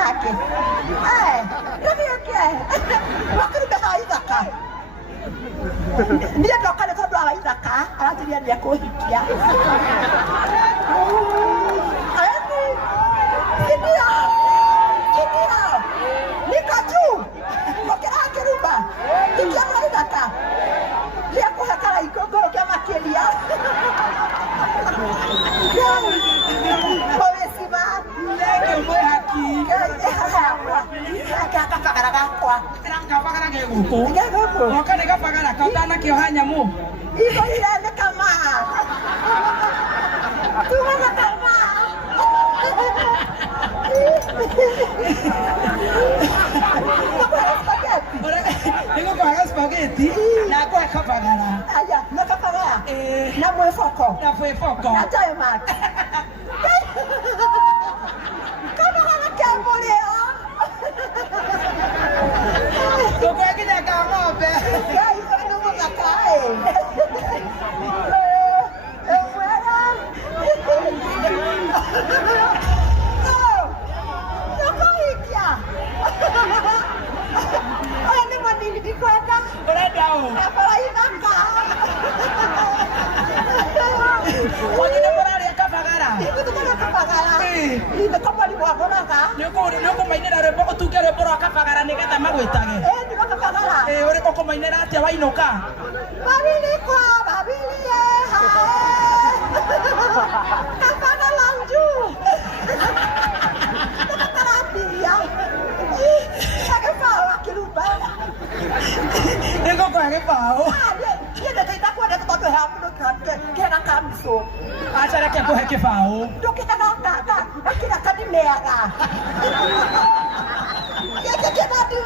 kake. Ndio kia. Wakati haidaka. Ndio dokale kwa bla haidaka, anatilia ndio kuhikia. Nikaju. Mokera kiruba. Ikia haidaka. Lia kuhakara ikogoro kia makelia. Povesima. Leke mwe haki. Kakapagara gakwa. Kapagara geguko. Wakane kapagara katana kiohanya mu. Iko ile kama. Tuma kama. Niko kwa spaghetti na kwa kapagara. Aya, na kapagara. Na mwefoko. Na mwefoko. Na taima. Kapagara kembo leo. Koko yakina kama be. Ya hizo ndio makae. Niko mainera rwimbo utuge rwimbo rwa kabagara nigetha magwitage. Ni kabagara. Uri koko mainera atia wainuka. Babili kwa babili kabagara lanju. Tarapia. Agafaa kiruba. Niko kwa gibao. Yeye ndio kwa ndio kwa hapo kena kamso. Acha reke kuhe kibao. Tukitaka kaka, akina kadi meaga. Yeye kena tu